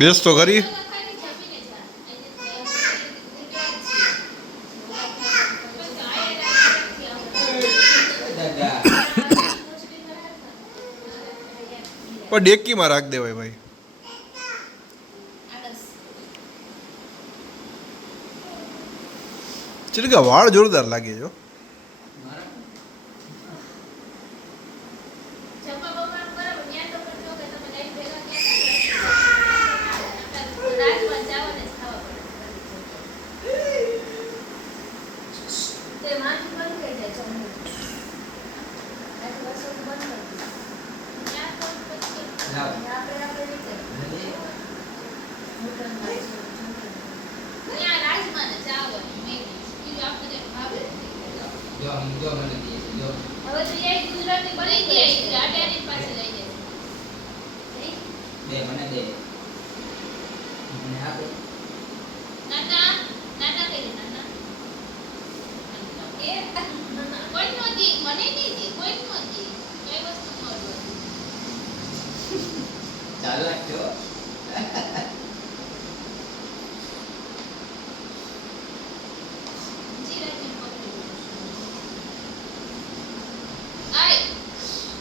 બેસ તો કરી. પણ ડેકીમાં રાખ દેવાય ભાઈ. ચિલકા વાળ જોરદાર લાગે છે.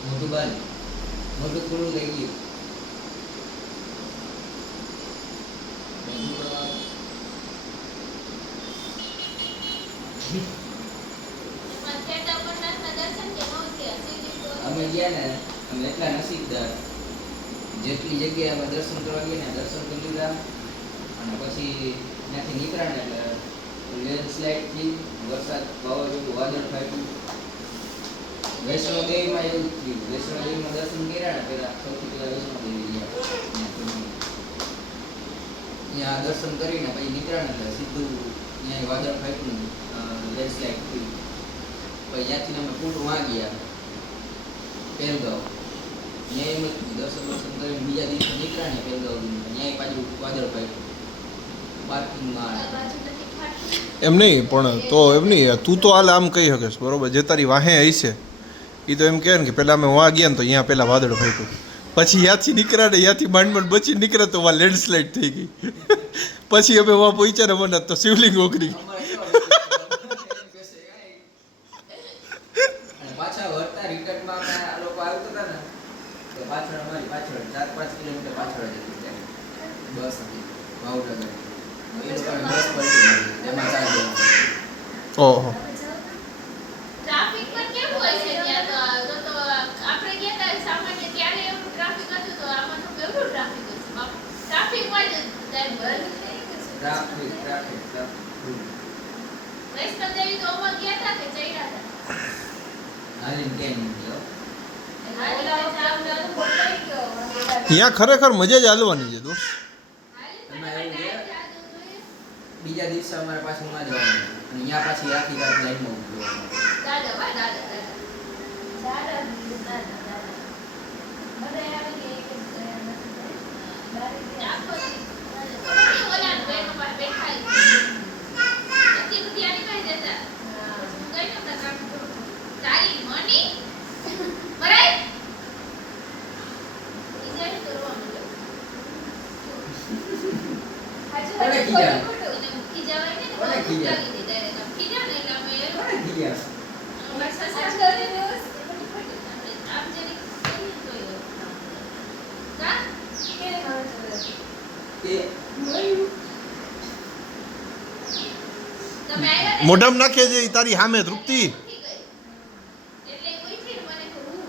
મોટું બાલ મોટું થોડું લઈ ગયું. અમે ગયા ને અમે એટલા નસીબદાર, જેટલી જગ્યાએ અમે દર્શન કરવા ગયા ને દર્શન કરી લીધા અને પછી ત્યાંથી નીકળ્યા ને એટલે લેન્ડસ્લાઇડ થી વરસાદ વાવાઝોડું વાદળ ફાટ્યું. વૈષ્ણોદેવીમાં એવું થયું. વૈષ્ણોદેવીમાં દર્શન કર્યા ને પેલા સૌથી પહેલા વૈષ્ણોદેવી ગયા, ત્યાં દર્શન કરીને પછી નીકળ્યા ને એટલે સીધું ત્યાં વાદળ ફાટ્યું, લેન્ડસ્લાઇડ થયું. પછી ત્યાંથી અમે ફૂટમાં ગયા પહેલગાંવ. ત્યાં એમ જ દર્શન કરીને બીજા દિવસે નીકળ્યા ને પહેલગાંવ, ત્યાં પાછું વાદળ ફાટ્યું પાર્કિંગમાં. એમ નહીં, પણ તો એમ નહીં, તું તો હાલ આમ કહી શકીશ બરોબર, જે તારી વાહે હશે એ તો એમ કહે ને કે પહેલાં અમે વાં ગયા ને તો અહીંયા પહેલાં વાદળ ફાટ્યું, પછી ત્યાંથી નીકળ્યા ને ત્યાંથી માંડ બચી નીકળ્યા તો વાં લેન્ડસ્લાઇડ થઈ ગઈ. પછી અમે વાં પહોંચ્યા ને મને તો શિવલિંગ ઓગળી. પાછા વળતા રિટર્નમાં અમે આ લોકો આવતા હતા ને તો પાછળ અમારી પાછળ 4-5 કિલોમીટર પાછળ જ હતી બસ હતી ભાવનગર. એ લોકોને બસ પડી એમાં 4 જણા. ઓહો. ટ્રાફિક પણ કેવું હોય છે ત્યાં? તો આપણે ગયા હતા સામાન્ય ત્યારે એવું ટ્રાફિક હતું, તો આમાં તો કેવું ટ્રાફિક હશે બાપ? ટ્રાફિકમાં જ ટાઈમ બંધ થઈ ગયો. ટ્રાફિક વૈષ્ણોદેવી તો અમે ગયા હતા કે ચડ્યા હતા? હાલીને કેમ ગયો? ત્યાં ખરેખર મજા જ હાલવાની છે દોસ્ત. એમાં એવું છે બીજા દિવસે અમારે પાછું માં જવાનું અને અહીંયા પાછી આખી રાત લાઈનમાં ઉભું રહેવાનું. દાદા બધા આવી ગઈ કે આખો ઓલા બેનો પર બેઠા હતી બધી આની પાસે જતા કઈ નતા કામ કરું તારી મની બરાબર ઇજે કરવા મળ્યો હાજુ કોને કોઈ કીધા? ખોટો ને મૂકી જવાય ને કોને તો કીધા? લાગી દે ડાયરેક્ટ આમ કીધા ને એટલે અમે કોને કીધા? વર્ષા સાચી દિવસ આમ જેની કોઈ કા કે કે તમે આવ્યા ને મોઢામાં નાખે છે ઈ તારી સામે તૃપ્તિ. એટલે ઉઠી મને કે હું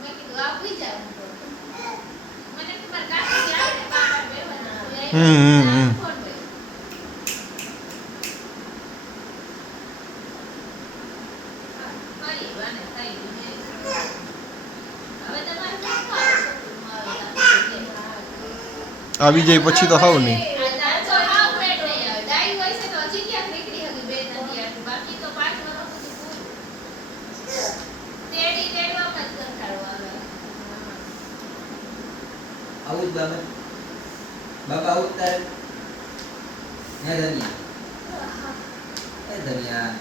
મેં કીધું આ ઉઈ જાવ મને તમાર કાકી આવે ને બાર બેવાના ફોન ભાઈ મારી વાને થઈ ગઈ હવે તમારે શું આવી જાય પછી તો હાવ નહીં. આવું જ બાબા બાબા આવું જ તારે હે ધનિયા એ ધનિયા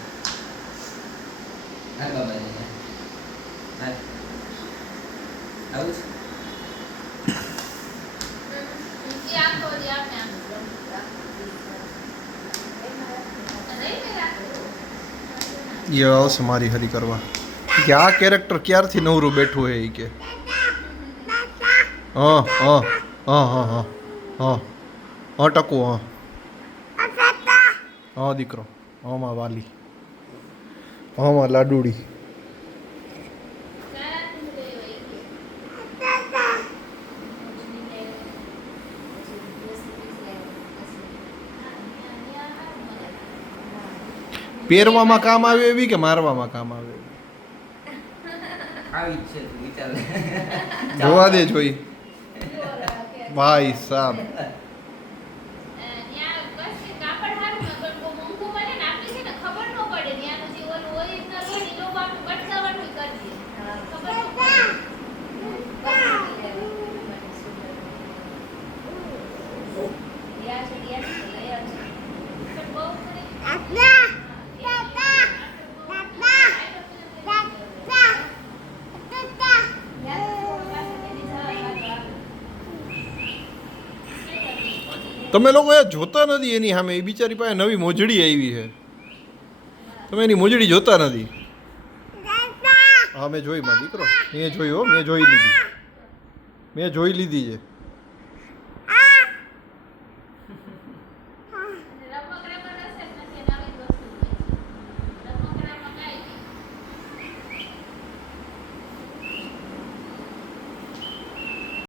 હા બાબા ધનિયા હા આવું જ ये आपको ये आपने नहीं मेरा એ આવશે મારી હરી કરવા કે આ કેરેક્ટર ક્યારથી નવરું બેઠું હે ઈ કે હા હા હા હા હા હા હા ટકુ હા હા દીકરો હા માં વાલી હા માં લાડુડી પહેરવામાં કામ આવે એવી કે મારવામાં કામ આવે એવી? આવી જ છે તું વિચાર જોવા દે જોઈ ભાઈ સાહેબ ત્યાં બસ કાપડ હારું ને પણ બહુ મોંઘું મળે ને આપણે છે ને ખબર ન પડે ત્યાંનું જે ઓલું ઓરિજિનલ હોય ને લોકો આપણે બટકાવાનું કરી દે ખબર ન પડે યા છે લઈ આવજો પણ બહુ તમે લોકો એ જોતા નથી એની સામે એ બિચારી પાસે નવી મોજડી આવી છે તમે એની મોજડી જોતા નથી હા મેં જોઈ માં દીકરો મેં જોઈ લીધી છે